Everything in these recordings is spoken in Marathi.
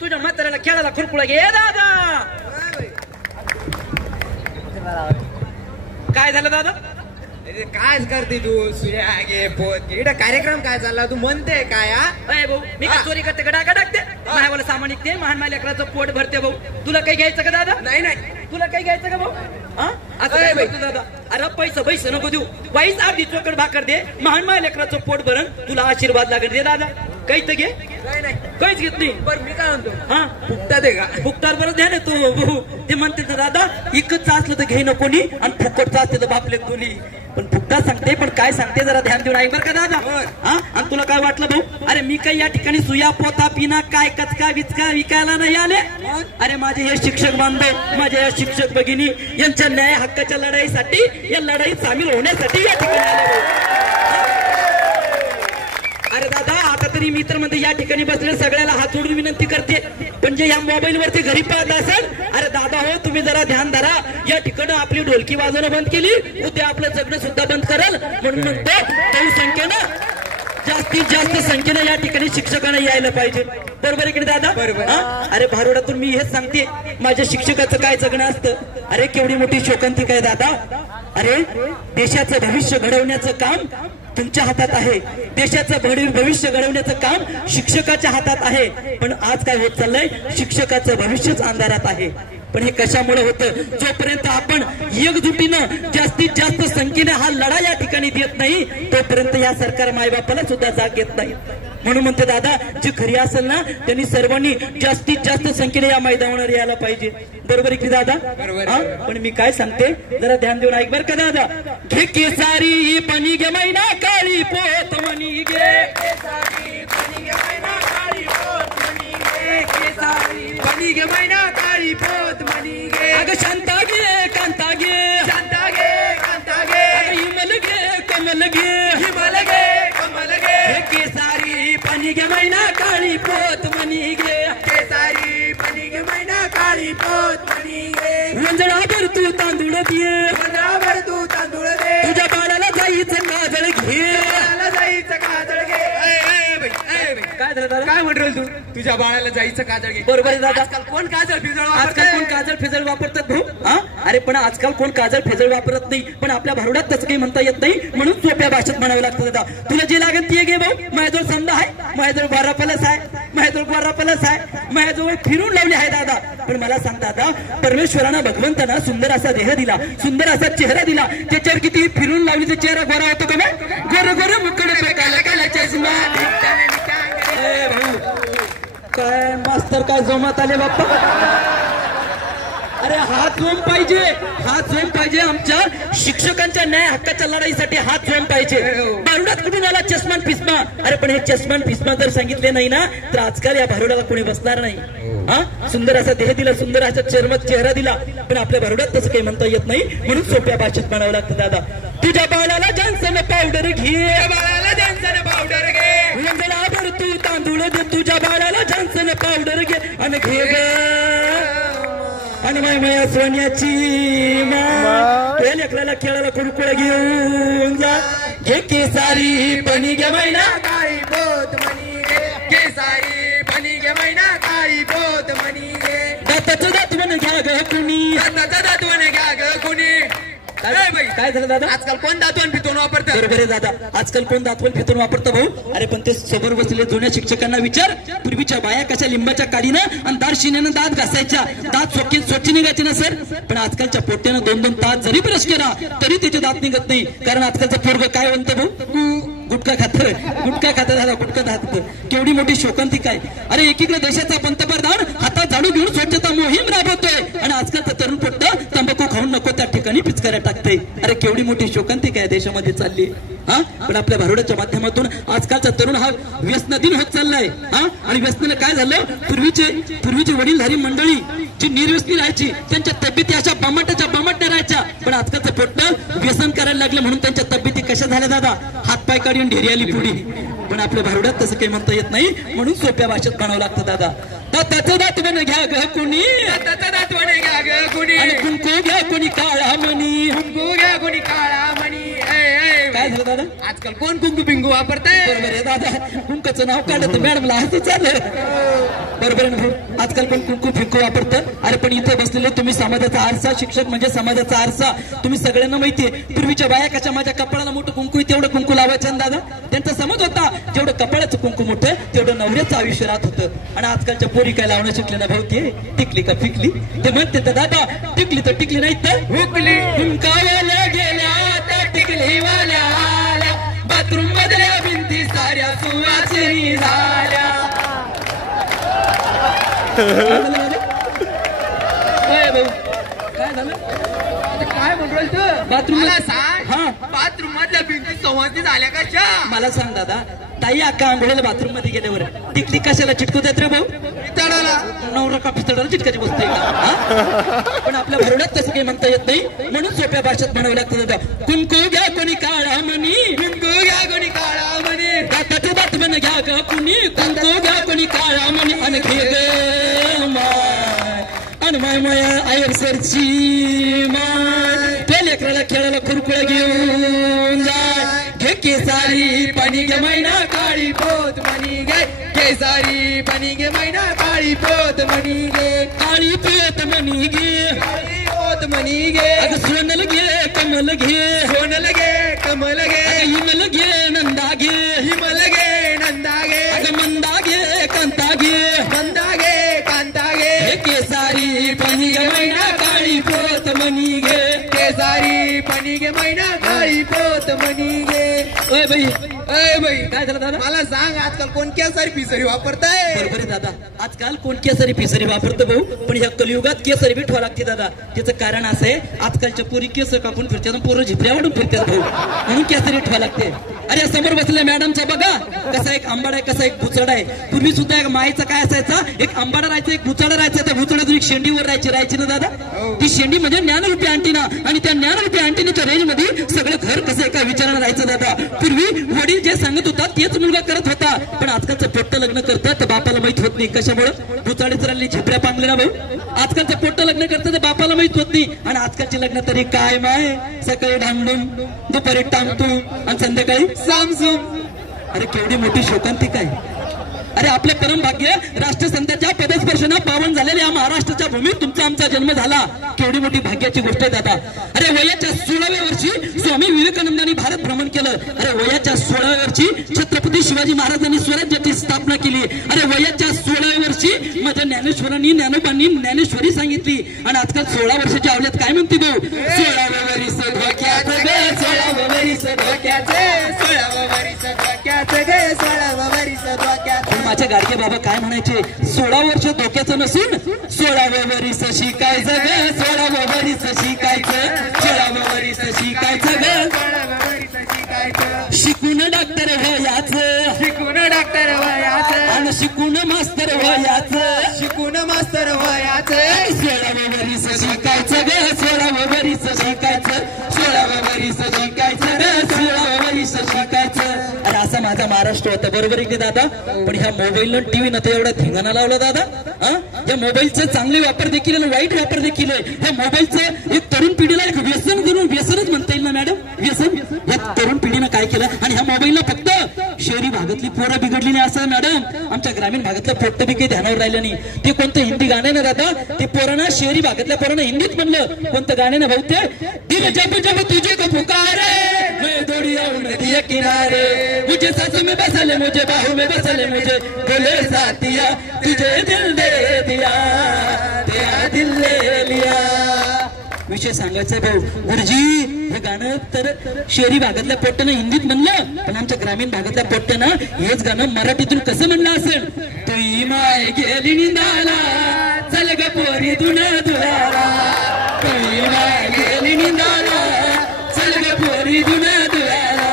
तुझ्या म्हाताऱ्याला खेळायला खुरकुळा घे दादा. काय झालं दादा? काय करते तू? सुया घे पोत घे. कार्यक्रम काय चालला? तू म्हणते काय? भाऊ मी काय चोरी करते? गडा टाकते मला सामान निघते महान माझ्या लेकराचं पोट भरते. भाऊ तुला काही घ्यायचं का दादा? नाही नाही. तुला काही घ्यायचं का भाऊ? असं काय बोलतो दादा? अरे पैसे नको देऊ. पैसा अर्धी चोकड भाकर दे महान माझ्या लेकराचं पोट भरण तुला आशीर्वाद लागत दे दादा. काही तर घे. काहीच घेत नाही. बरं मी काय म्हणतो? फुकटा दे का? फुकटार बरं द्या ना तू. ते म्हणते तर दादा इकडचं असलं तर घे ना कोणी आणि फुकटचं असते तर बापले कोणी. पण फुकटा सांगते पण काय सांगते जरा ध्यान देऊन ऐक बरं का दादा. आणि तुला काय वाटलं भाऊ? अरे मी काही या ठिकाणी सुया पोता पिना काय कचका विचका विकायला नाही आले. अरे माझे हे शिक्षक बांधव माझ्या या शिक्षक भगिनी यांच्या न्याय हक्काच्या लढाईसाठी या लढाईत सामील होण्यासाठी या ठिकाणी आले. अरे दादा आता तरी मी तर म्हणते या ठिकाणी बसले सगळ्याला हात जोडून विनंती करते. पण जे या मोबाईल वरती घरी पाहत असाल अरे दादा हो तुम्ही जरा ध्यान धरा. या ठिकाणी आपली ढोलकी वाजवणं बंद केली उद्या आपलं जगणं सुद्धा बंद करेल. म्हणून म्हणतो बहुसंख्येनं जास्तीत जास्त संख्येनं या ठिकाणी शिक्षकांना यायला पाहिजे. बरोबर आहे की दादा? बरोबर. अरे भारुडातून मी हेच सांगते माझ्या शिक्षकाचं काय जगणं असतं. अरे केवढी मोठी शोकांतिका आहे दादा. अरे देशाचं भविष्य घडवण्याचं काम तुमच्या हातात आहे. देशाचं भविष्य घडवण्याचं काम शिक्षकाच्या हातात आहे. पण आज काय होत चाललंय शिक्षकाचं भविष्यच अंधारात आहे. पण हे कशामुळे होतं? जोपर्यंत आपण एकजुटीनं जास्तीत जास्त संख्येने हा लढा या ठिकाणी देत नाही तोपर्यंत या सरकार मायबापाला सुद्धा जाग घेत नाही. म्हणून म्हणते दादा जी खरी असेल ना त्यांनी सर्वांनी जास्तीत जास्त संख्येने या मैदानावर यायला पाहिजे. बरोबर आहे की दादा? पण मी काय सांगते जरा ध्यान देऊन ऐक बर का दादा. घे केसारी पाणी घे मैना काळी पोत मनी घे. पाणी घे मैना काळी पोत मनी घे. अगं शांता घे कांता घे. शांता घे कांता घे. हिमल घे कमल घे. हिमल घे कमल घे. केसारी पाणी घे मैना काळी पोत मनी घे. केसारी पाणी घे मैना काळी पोत मनी घे. वंजळाभर तू तांदूळ दे. वंजळाभर तू तांदूळ दे. तुझ्या बाळाला जायचं काजळ घे. बाळाला जायचं काजळ घे. काय झालं दादा? काय म्हणतो तू? तुझ्या बाळाला जायचं काजळ घे. बरोबर आहे दादा. आजकाल कोण काजळ फिजळ आजकाल कोण काजळ फिजळ वापरतात भाऊ? अरे पण आजकाल कोण काजळ फिजळ वापरत नाही. पण आपल्या भारुडात तसं काही म्हणता येत नाही म्हणून सोप्या भाषेत म्हणावं लागतं दादा. तुला जे लागेल ते घे भाऊ. माझ्याजवळ संध आहे माझ्याजवळ बारा पलस आहे माझ्याजवळ बारा पलस आहे माझ्याजवळ फिरून लावली आहे दादा. पण मला सांग दादा परमेश्वरानं भगवंतानं सुंदर असा देह दिला सुंदर असा चेहरा दिला त्याच्यावर किती फिरून लावली तर चेहरा गोरा होतो का? गोर गोर मुकड काय मास्तर काय जोमात आले बाप्पा. अरे हात जोम पाहिजे हात जोम पाहिजे. आमच्या शिक्षकांच्या न्याय हक्काच्या लढाईसाठी हात जोम पाहिजे. भारुडात कुठून आला चष्मान फिस्मा? अरे पण हे चष्मान फिस्मा जर सांगितले नाही ना तर आजकाल या भारुडाला कोणी बसणार नाही. सुंदर असा देह दिला सुंदर असा चेहरा दिला पण आपल्या भारुडात तसं काही म्हणता येत नाही म्हणून सोप्या भाषेत म्हणावं लागतं दादा. तुझ्या बाळाला जॉन्सन पावडर घे. बाळाला जॉन्सन पावडर घे. वंजळाभर तू तांदूळ दे. तुझ्या बाळाला जॉन्सन पावडर घे आणि घे ग आणि माया सोन्याची लेकराला खेळायला कुडकुळ घेऊन जा. घे केसारी पाणी घे मैना काळी पोत मनी घे. केसारी पाणी घे मैना काळी पोत मनी घे. दाताचं दातवण घ्या ग कुणी. दाताचं दातवण घ्या ग कुणी. काय झालं दादा? आजकाल कोण दातवण फितवून वापरतं? बरोबर आहे दादा. आजकाल कोण दातवण फितवून वापरतं भाऊ? अरे पण ते समोर बसलेले जुन्या शिक्षकांना विचार पूर्वीच्या बाया कशा लिंबाच्या काडीनं आणि दारशिन्यानं दात घासायच्या. दात स्वच्छ निघायचे ना सर. पण आजकालच्या पोट्यानं 2-2 तास जरी ब्रश केला तरी त्याचे दात निघत नाही. कारण आजकालचं पोरग काय म्हणतं भाऊ? गुटखा खात दादा, गुटखा खात. केवढी मोठी शोकांतिका आहे. अरे एकीकडे देशाचा पंतप्रधान हातात झाडू घेऊन स्वच्छता मोहीम राबवतोय आणि आजकालचं तरुण पोट्ट तंबाखू खाऊन नको त्या ठिकाणी पिचकाऱ्या टाकतंय. अरे केवढी मोठी शोकांतिका आहे देशामध्ये चालली. हा पण आपल्या भारुडाच्या माध्यमातून आजकालचा तरुण हा व्यसनाधीन होत चाललाय. हा आणि व्यसनाला काय झालं, पूर्वीचे वडीलधारी मंडळी जी निर्व्यसनी राहायची त्यांच्या तब्येती अशा बमाटाच्या राहायच्या, पण आजकालचं पोट्ट व्यसन करायला लागलं म्हणून त्यांच्या तब्येती कशा झाल्या दादा, हातपाय काढून ढेरी आली पुढी. पण आपल्या भारुडात तसं काही म्हणता येत नाही म्हणून सोप्या भाषेत म्हणावं लागतं दादा. दाताचं दात म्हण घ्या ग कुणी, दाताचं दात म्हण घ्या ग कुणी, आणि कुंकू घ्या कुणी काळा मणी, कुंकू घ्या कुणी काळा मणी. काय झालं दादा, आजकाल कोण कुंकू पिंकू वापरताय? बरोबर आहे दादा, कुंकाचं नाव काढत मॅडमला हसू चाललं. बरोबर आहे ना भाऊ, आजकाल पण कुंकू फिंकू वापरतं. अरे पण इथे बसलेले तुम्ही समाजाचा आरसा, शिक्षक म्हणजे समाजाचा आरसा. तुम्ही सगळ्यांना माहितीये पूर्वीच्या बाया कशा माझ्या कपाळाला मोठं कुंकू तेवढं कुंकू लावायचं दादा. त्यांचा समज होता जेवढं कपाळाचं कुंकू मोठं तेवढं नवऱ्याचं आयुष्य राहत होतं. आणि आजकालच्या पोरी काय लावणं शिकले ना भाऊ, ते टिकली का फिकली ते म्हणते तर दादा, टिकली तर टिकली नाही तर हुकली. हुंकावाल्या गेल्या त्या टिकली वाल्या आल्या, बाथरूम मधल्या भिंती साऱ्या सुवासिनी झाल्या. काय झालं, काय म्हणतोय तू? बाथरूम मला सांग, हा बाथरूम मधल्या भिंती संवादी झाल्या कशा? मला सांग दादा, ताई अक्का आंघोळीला बाथरूम मध्ये गेल्यावर टिकली कशाला चिटकू देत रे भाऊ? तळाला नवरा का पिस्तळाला चिटकाची बसते का? पण आपल्या भरण्यात तसं काही म्हणता येत नाही म्हणून सोप्या भाषेत म्हणावं लागतं दादा. कुंकू घ्या कोणी काळा मणी, कुंकू घ्या कोणी काळा मणी, दाताचं दात म्हण घ्या ग कुणी, कुंकू घ्या कोणी काळा मणी, आणि घे ग माय, आणि माय माया आयर सरची माय, त्या लेकराला खेळायला खुरकुळा घेऊन जाय, घे केसारी पाणी घे मैना काळी पोत मणी घे, केसारी पाणी घे मैना काळी पोत मणी घे, काळी पेत मणी घे, काळी पोत मणी घे, अगं सोनल घे कमल घे, सोनल घे कमल घे, हिमल घे नंदा घे, हिमल घे नंदा घे, अगं मंदा घे कांता घे, मंदा घे कांता घे, केसारी पणी घे मैना काळी पोत मणी घे, केसारी पाणी घे मैना काळी पोत मणी घे. ओय बाई, अय बाई, काय झालं दादा? मला सांग, आजकाल कोण केसारी पिसरी वापरताय? बरोबर आहे दादा, आजकाल कोण केसरी पिसरी वापरतं भाऊ, पण ह्या कलियुगात केसरी बी ठेवा लागते दादा. त्याचं कारण असं आहे, आजकालच्या पोरी केस कापून फिरतात, पोरं झिपऱ्या वाढून फिरतात भाऊ, म्हणून केसरी ठेवा लागते. अरे समोर बसल्या मॅडमचा बघा कसा एक आंबाडा आहे, कसा एक भुचडा आहे. पूर्वी सुद्धा एक मायचा काय असायचा, एक आंबाडा राहायचा, एक भुचडा राहायचा. त्या भुचड्यातून एक शेंडीवर राहायची ना दादा. ती शेंडी म्हणजे ज्ञानरूपी अँटिना, आणि त्या ज्ञानरूपी अँटिनाच्या रेंज मध्ये सगळं घर कसं एका विचारानं राहायचं दादा. पूर्वी वडील जे सांगत होता तेच मुलगा करत होता, पण आजकालचं पोट्ट लग्न करतं तर बापाला माहित होत नाही. कशामुळे? भुचाडीच राहिली झिपऱ्या पांगले ना भाऊ. आजकालचं पोट्ट लग्न करतं तर बापाला माहित होत नाही, आणि आजकालचे लग्न तरी काय माय, सकाळी ढांगडून, दुपारी टांगतू, आणि संध्याकाळी सामसूम. अरे केवढी मोठी शोकांतिका आहे. अरे आपले परमभाग्य राष्ट्रसंतांच्या पदस्पर्शना पावन झालेल्या या महाराष्ट्राच्या भूमीत तुमचा आमचा जन्म झाला, केवढी मोठी भाग्याची गोष्ट आहे दादा. अरे वयाच्या 16व्या वर्षी स्वामी विवेकानंदांनी भारत भ्रमण केलं. अरे वयाच्या 16व्या वर्षी छत्रपती शिवाजी महाराजांनी स्वराज्याची स्थापना केली. अरे वयाच्या 16व्या वर्षी माझ्या ज्ञानेश्वरांनी ज्ञानोबांनी ज्ञानेश्वरी सांगितली. आणि आजकाल 16 वर्षाच्या आवल्यात काय म्हणते भाऊ, 16व्या वरीस धोक्याचं गे, 16व्या वरीस धोक्याचं, 16व्या वरीस धोक्याचं गे, 16व्या वरीस धोक्याचं. माझे गाडगे बाबा काय म्हणायचे, 16 वर्ष धोक्याचं नसून 16व्या वरीस शिकायचं ग, 16व्या वरीस शिकायचं, 16व्या वरीस शिकायचं ग, 16व्या वरीस शिकायचं, शिकून डॉक्टर व्हायचं, शिकून डॉक्टर व्हायचं, आणि शिकून मास्तर व्हायचं, शिकून मास्तर व्हायचं, 16व्या वरीस शिकायचं ग, 16व्या वरीस शिकायचं, 16व्या वरीस शिकायचं ग, 16व्या वरीस शिकायचं. अरे असा माझा महाराष्ट्र होता, बरोबर आहे की दादा. पण ह्या मोबाईलनं टीव्ही न एवढा धिंगाणा लावला दादा. या मोबाईलचे चांगले वापर देखील आणि वाईट वापर देखील आहे. या मोबाईलचं एक तरुण पिढीला एक व्यसन करून, व्यसनच म्हणता येईल ना मॅडम, व्यसन. या तरुण पिढीनं काय केलं, आणि ह्या मोबाईलला फक्त शहरी भागातली पोरं बिघडलेली असं मॅडम, आमच्या ग्रामीण भागातलं पोट्ट बी काही ध्यानावर राहिलं नाही. ते कोणतं हिंदी गाणं ना दादा, ते पोरांना शहरी भागातल्या पोरांना हिंदीत म्हणलं कोणतं गाणं ना भाऊ, ते दिल जब जब तुझे को पुकारे मैं दौड़ी आऊं नदी किनारे, मुझे साथ में बसा ले, मुझे बाहों में बसा ले, मुझे बोले साथिया तुझे दिल दे दिया, तेरा दिल ले लिया. विषय सांगायचा भाऊ. गुरुजी हे गाणं तर शहरी भागातल्या पोट्ट्यानं हिंदीत म्हणलं, पण आमच्या ग्रामीण भागातल्या पोट्ट्यानं हेच गाणं मराठीतून कसं म्हणलं असेल. तुई माय गेली निंदाला चल ग पोरी धुना धुवाला, तुई माय गेली निंदाला चल ग पोरी धुना धुवाला.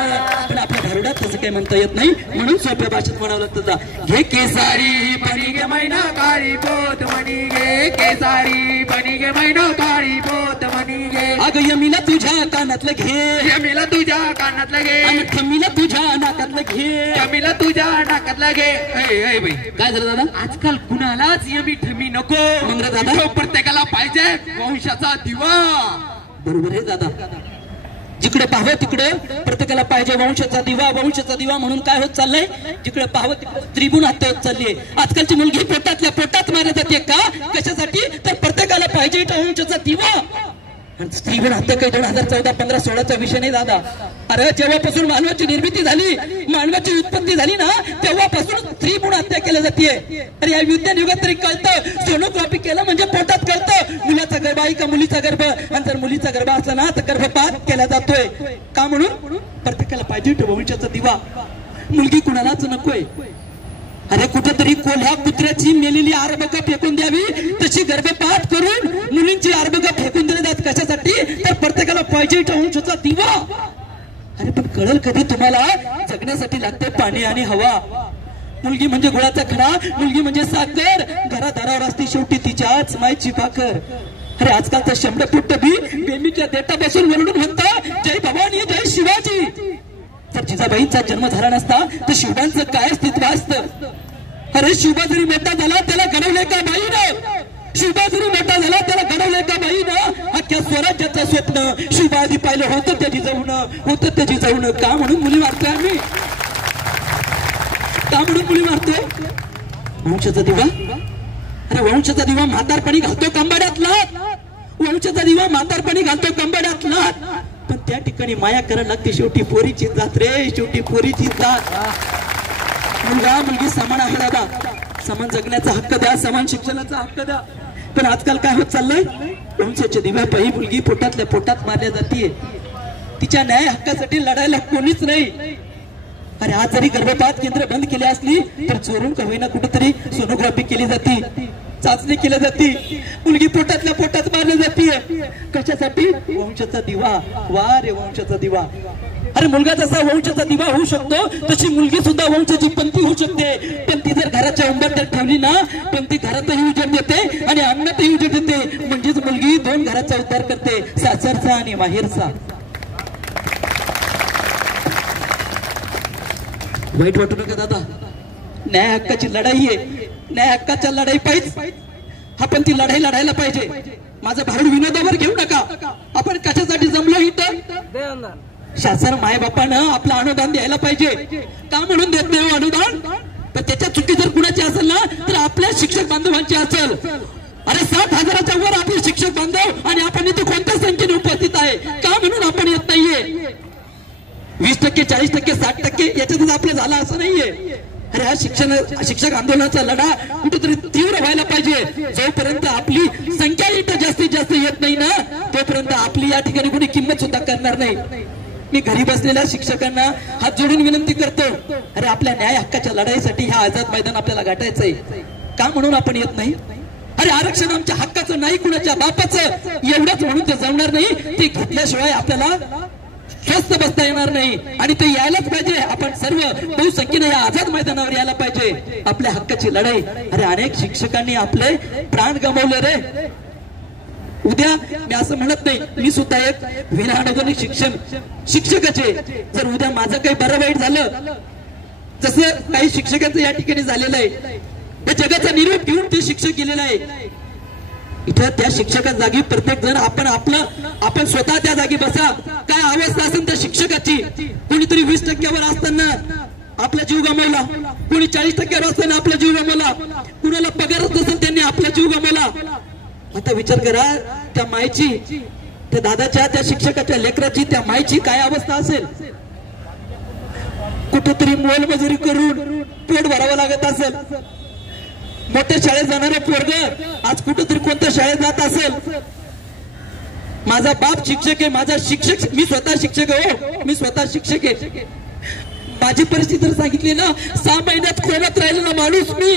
पण आपल्या भारुडात तसं काही म्हणता येत नाही, म्हणून सोप्या भाषेत म्हणावं लागतं. घे केसारी बनी गे मैना काळी पोत मनी गे, केसारी बनी गे मैना काळी पोत मनी गे. अगं यमीला तुझ्या कानातलं घे, यमीला तुझ्या कानातलं घे, आणि थमीला तुझ्या नाकातलं घे, यमीला तुझ्या नाकातलं घे. ऐ बाई, काय झालं दादा? आजकाल कुणालाच यमी ठमी नको. मग रे दादा? प्रत्येकाला पाहिजे वंशाचा दिवा. बरोबर आहे दादा. जिकडे पाहावं तिकडे प्रत्येकाला पाहिजे वंशाचा दिवा, वंशाचा दिवा. म्हणून काय होत चाललंय, जिकडे पाहावं तिकडे त्रिगुण हत्या होत चाललीये. आजकालची मुलगी पोटातल्या पोटात मारली जाते का, कशासाठी? तर प्रत्येकाला पाहिजे वंशाचा दिवा. त्रिगुण हत्या काही 2014, 15, 16चा विषय नाही दादा. अरे जेव्हापासून मानवाची निर्मिती झाली, मानवाची उत्पत्ती झाली ना, तेव्हापासून त्रिगुण हत्या केली जाते. अरे या विज्ञान युगात तरी कळतं, सोनोग्राफी केलं म्हणजे पोटात कळतं मुलाचा गर्भ आहे का मुलीचा गर्भ. आणि जर मुलीचा गर्भ असला ना तर गर्भपात केला जातोय. का? म्हणून प्रत्येकाला पाहिजे वंशाचा दिवा. मुलगी कुणालाच नकोय. अरे कुठेतरी कोल्ह्या कुत्र्याची मेलेली आरबका फेकून द्यावी तशी गर्भपात करून मुलींची आरबका फेकून दिली जात. कशासाठी? तर प्रत्येकाला पाहिजे वंशाचा दिवा. अरे पण कळल कधी तुम्हाला, जगण्यासाठी लागते पाणी आणि हवा. मुलगी म्हणजे गुळाचा खडा, मुलगी म्हणजे साखर, घरादारावर असते शेवटी तिच्याच मायची भाकर. अरे आजकालचा शंभर फुट बी बेमीच्या देठापासून वरडून म्हणता जय भवानी जय शिवाजी. जर जिजाबाईंचा जन्म झाला नसता तर शिवबांचं काय अस्तित्व असतं. अरे शिवबा जरी मोठा झाला त्याला घडवले का बाईनं, शिवबा जरी मोठा झाला त्याला घडवले का बाईनं. अख्ख्या स्वराज्याचं स्वप्न शिवबा आधी पाहिलं होतं त्याची जाऊन. का? म्हणून मुली मारतोय आम्ही. का म्हणून मुली मारतोय? वंशाचा दिवा. अरे वंशाचा दिवा म्हातारपणी घालतो कंबाड्यातला, वंशाचा दिवा म्हातारपणी घालतो कंबाड्यातला. पण त्या ठिकाणी माया करायला लागते शेवटी पोरीची जात रे, शेवटी पोरीची जात. मुलगा मुलगी समान आहे दादा, समान जगण्याचा हक्क द्या, समान शिक्षणाचा हक्क द्या. पण आजकाल काय होत चाललंय, वंशाच्या दिव्यापायी मुलगी पोटातल्या पोटात मारल्या जाते. तिच्या न्याय हक्कासाठी लढायला कोणीच नाही. अरे आज जरी गर्भपात केंद्र बंद केली असली तर चोरून का होईना कुठेतरी सोनोग्राफी केली जाते, चाचणी केली जाते. मुलगी पोटातल्या पोटात मारली जाते. कशासाठी? वंशाचा दिवा. वा रे वंशाचा दिवा. अरे मुलगा जसा वंशाचा दिवा होऊ शकतो तशी मुलगी सुद्धा वंशाची पंथी होऊ शकते. पण ती जर घराच्या उंबरठ्यात ठेवली ना, पण ती घरातही उजेड देते आणि अंगणातही उजेड देते. म्हणजेच मुलगी दोन घराचा उद्धार करते, सासरचा आणि माहेरचा. वाईट वाटू नका दादा, न्याय हक्काची लढाई आहे. न्याय हक्काच्या लढाई पाहिजे, आपण ती लढाई लढायला पाहिजे. माझं भारूड विनोदावर घेऊ नका. आपण कशासाठी जमलो इथं? शासन मायबापानं आपलं अनुदान द्यायला पाहिजे. का म्हणून देत नाही अनुदान? पण त्याच्या चुकी जर कुणाची असेल ना तर आपल्या शिक्षक बांधवांची असेल. अरे 60,000च्या वर आपले शिक्षक बांधव आणि आपण इथे कोणत्या संख्येने उपस्थित आहे. का म्हणून आपण येत नाहीये? 20%, 40%, 60% याच्यातच आपलं झालं असं नाहीये. अरे हा शिक्षक आंदोलनाचा लढा कुठेतरी तीव्र व्हायला पाहिजे. जोपर्यंत आपली संख्या इथं जास्तीत जास्त येत नाही ना, तोपर्यंत आपली या ठिकाणी कोणी किंमत सुद्धा करणार नाही. मी घरी बसलेल्या शिक्षकांना हात जोडून विनंती करतो, अरे आपल्या न्याय हक्काच्या लढाईसाठी हा आझाद मैदान आपल्याला गाठायचंय. का म्हणून आपण येत नाही? अरे आरक्षण आमच्या हक्काचं नाही, कुणाच्या बापाचं. एवढंच म्हणून ते जमणार नाही. ते घेतल्याशिवाय आपल्याला स्वस्त बसता येणार नाही आणि ते यायलाच पाहिजे. आपण सर्व बहुसंख्येने या आझाद मैदानावर यायला पाहिजे. आपल्या हक्काची लढाई. अरे अनेक शिक्षकांनी आपले प्राण गमावले रे. उद्या मी असं म्हणत नाही, मी सुद्धा एक विनाअनुदानित शिक्षकाचे. जर उद्या माझं काही बरं वाईट झालं, जसं काही शिक्षकांचं या ठिकाणी झालेलं आहे, त्या जगाचा निरोप घेऊन ते शिक्षक गेलेला आहे. इथं त्या शिक्षका जागी प्रत्येक जण आपण स्वतः त्या जागी बसा. काय अवस्था असेल त्या शिक्षकाची. कोणीतरी 20% असताना आपला जीव गमावला, कोणी 40% असताना आपला जीव गमावला, कुणाला पगारच नसेल त्यांनी आपला जीव गमावला. आता विचार करा त्या मायची, त्या दादाच्या, त्या शिक्षकाच्या लेकराची, त्या मायची काय अवस्था असेल. कुठेतरी मोलमजुरी करून पोट भरावं लागत असेल. मोठ्या शाळेत जाणारं पोरग आज कुठेतरी कोणत्या शाळेत जात असेल. माझा बाप शिक्षक आहे, माझा शिक्षक, मी स्वतः शिक्षक आहे हो, मी स्वतः शिक्षक आहे. माझी परिस्थिती तर सांगितली ना, 6 महिन्यात कोमात राहिलेला माणूस मी,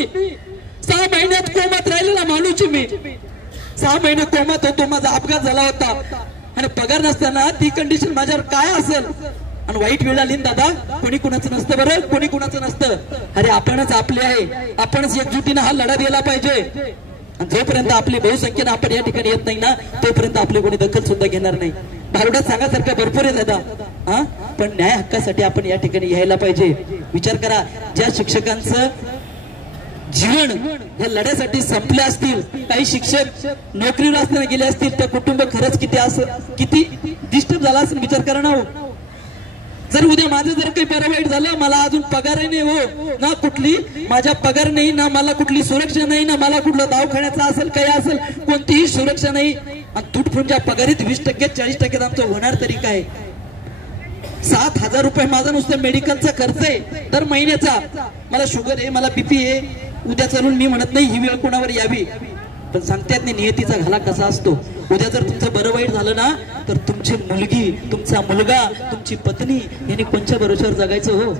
6 महिन्यात कोमात राहिलेला माणूस मी, 6 महिने कोमात होतो. माझा अपघात झाला होता आणि पगार नसताना ती कंडिशन माझ्यावर काय असेल. आणि वाईट वेळ आली दादा, कोणी कुणाचं नसतं बरं, कोणी कुणाचं नसतं. अरे आपणच आपले आहे, आपणच एकजुटीनं हा लढा दिला पाहिजे. जोपर्यंत आपली बहुसंख्येनं आपण या ठिकाणी येत नाही ना, तोपर्यंत आपली कोणी दखल सुद्धा घेणार नाही. भारुडात सांगासारख्या भरपूर आहे दादा, हा, पण न्याय हक्कासाठी आपण या ठिकाणी यायला पाहिजे. विचार करा, ज्या शिक्षकांचं जीवन या लढ्यासाठी संपले असतील, काही शिक्षक नोकरीवर असताना गेले असतील, त्या कुटुंब खरंच किती डिस्टर्ब झाला असेल विचार करा ना हो. जर उद्या माझं जर काही बरं वाईट झालं, मला अजून पगारही नाही हो ना, कुठली माझ्या पगार नाही ना, मला कुठली सुरक्षा नाही ना, मला कुठलं दवाखान्याचं असेल काही असेल कोणतीही सुरक्षा नाही. आणि तुटपुंच्या पगारीत 20% 40% आमचं होणार तरी काय. 7,000 रुपये माझा नुसतं मेडिकलचा खर्च आहे दर महिन्याचा. मला शुगर आहे, मला बीपी आहे. उद्या चालून मी म्हणत नाही ही वेळ कोणावर यावी, पण सांगतात नाही नियतीचा घाला कसा असतो. उद्या जर तुमचं बरं वाईट झालं ना, तर तुमची मुलगी, तुमचा मुलगा, तुमची पत्नी यांनी कोणत्या भरोश्यावर जगायचं हो.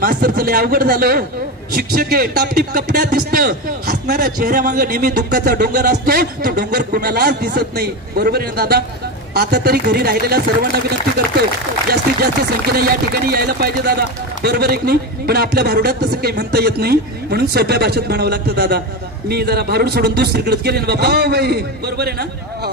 मास्तरचं लय अवघड झालं हो. शिक्षक आहे, टापटीप कपड्यात दिसतं, हसणाऱ्या चेहऱ्यामागे नेहमी दुःखाचा डोंगर असतो. तो डोंगर कुणालाच दिसत नाही. बरोबर आहे ना दादा. आता तरी घरी राहिलेल्या सर्वांना विनंती करतो, जास्तीत जास्त संख्येने या ठिकाणी यायला पाहिजे दादा. बरोबर आहे की नाही. पण आपल्या भारुडात तसं काही म्हणता येत नाही, म्हणून सोप्या भाषेत म्हणावं लागतं दादा. मी जरा भारूड सोडून दुसरीकडेच गेले ना बाबा. बरोबर आहे ना.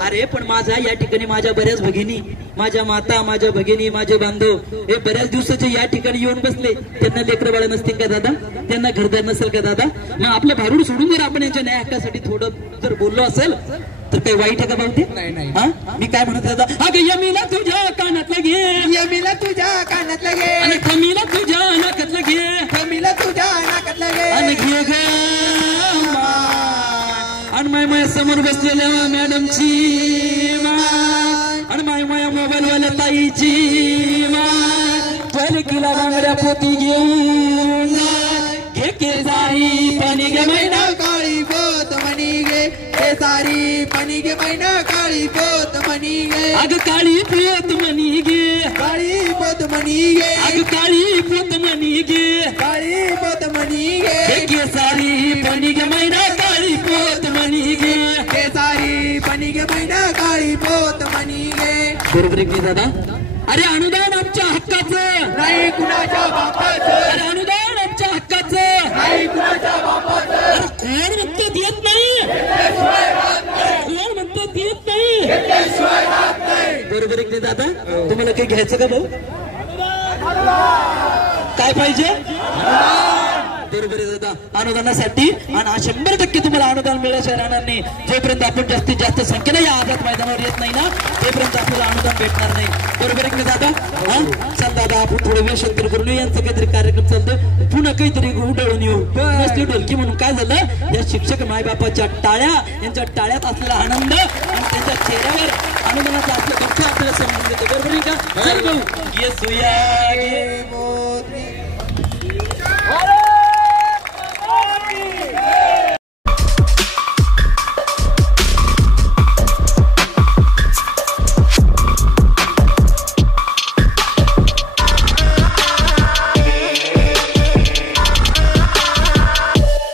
अरे पण माझा या ठिकाणी माझ्या बऱ्याच भगिनी, माझ्या माता, माझ्या भगिनी, माझे बांधव हे बऱ्याच दिवसाचे या ठिकाणी येऊन बसले. त्यांना लेकरं बाळ नसतील का दादा, त्यांना घरदार नसेल का दादा. मग आपलं भारूड सोडून जर आपण यांच्या न्याय हक्कासाठी थोडं जर बोललो असेल तर काही वाईट आहे का भाऊ ते. हा, मी काय म्हणत दादा, अगं यमीला तुझ्या कानातलं घे, यमीला तुझ्या कानातलं घे, आणि खमीला तुझ्या नाकातलं घे, खमीला तुझ्या नाकातलं घे, आणि घे ग आणि माया समोर बसलेल्या मॅडमची आणि माया मोबाईल वाल्या ताईची किला बांगड्या पोती घेऊन घे केसारी पाणी गे मैना काळी पोत मनी गे, केसारी पाणी गे मैना काळी पोत मनी गे, अग काळी पोत मनी गे, काळी पोत मनी गे, अग काळी पोत मनी गे, काळी पोत मनी गे, केसारी पाणी गे मैना काळी पोत मनी गे, केसारी पाणी गे मैना काळी पोत मनी गे. बरोबर आहे की दादा. अरे अनुदान आमच्या हक्काचं नाही कुणाच्या बापाचं, अरे अनुदान आमच्या हक्काचं नाही कुणाच्या बापाचं. कोण म्हणतो देत नाही, कोण म्हणतो देत नाही. बरोबर आहे की दादा. तुम्हाला काही घ्यायचं का भाऊ, काय पाहिजे. बरोबर आहे दादा. अनुदानासाठी आणि 100% तुम्हाला अनुदान मिळाल्याशिवाय राहणार नाही. जोपर्यंत आपण जास्तीत जास्त संख्येने या आझाद मैदानावर येत नाही ना, तोपर्यंत आपल्याला अनुदान भेटणार नाही. बरोबर आहे की दादा. हा, चल दादा आपण थोडं वेळ करून येऊ. यांचा काहीतरी कार्यक्रम चालतो, पुन्हा काहीतरी उडळून येऊ. नुसती ढोलकी म्हणून काय झालं, या शिक्षक मायबापाच्या टाळ्या, यांच्या टाळ्यात असलेला आनंद आणि त्यांच्या चेहऱ्यावर अनुदानाचा असलं दुःख आपल्याला समजून देतो. बरोबर आहे का. चल भाऊ, ये सुया